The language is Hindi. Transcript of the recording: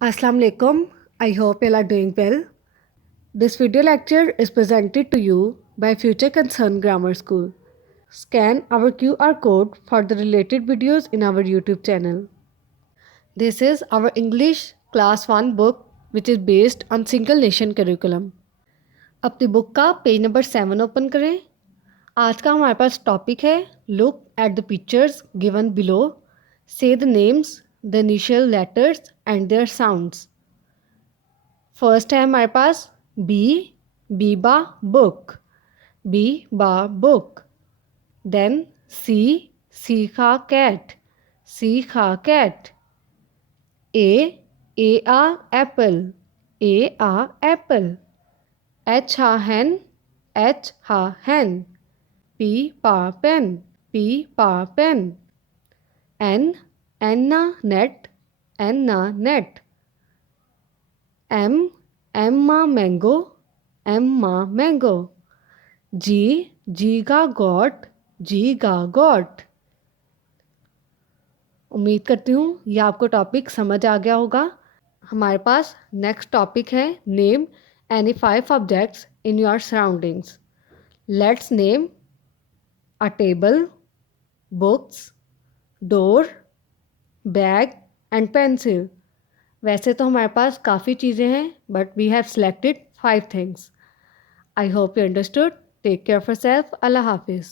Assalamu alaikum. I hope you are doing well. This video lecture is presented to you by Future Concern Grammar School. Scan our QR code for the related videos in our YouTube channel. This is our English Class 1 book which is based on Single Nation curriculum. अपनी बुक का पेज नंबर 7 ओपन करें। आज का हमारे पास टॉपिक है look at the pictures given below, say the names, the initial letters and their sounds. First है हमारे पास बी बा बुक, बी बा बुक। देन सी खा कैट, सी खा कैट। ए आ एप्पल, ए आ एप्पल। एच हा hen, एच हा hen। पी पा पेन, पी पा पेन। एन ना नेट, एन ना नेट। एम मा मैंगो, एम मा मैंगो। जी गा गॉट, जी गा गॉट। उम्मीद करती हूँ ये आपको टॉपिक समझ आ गया होगा। हमारे पास नेक्स्ट टॉपिक है name any 5 objects in your surroundings. Let's name a table, books, door, bag and pencil. वैसे तो हमारे पास काफ़ी चीज़ें हैं but we have selected 5 things. I hope you understood. Take care of yourself. अल्लाह हाफिज़।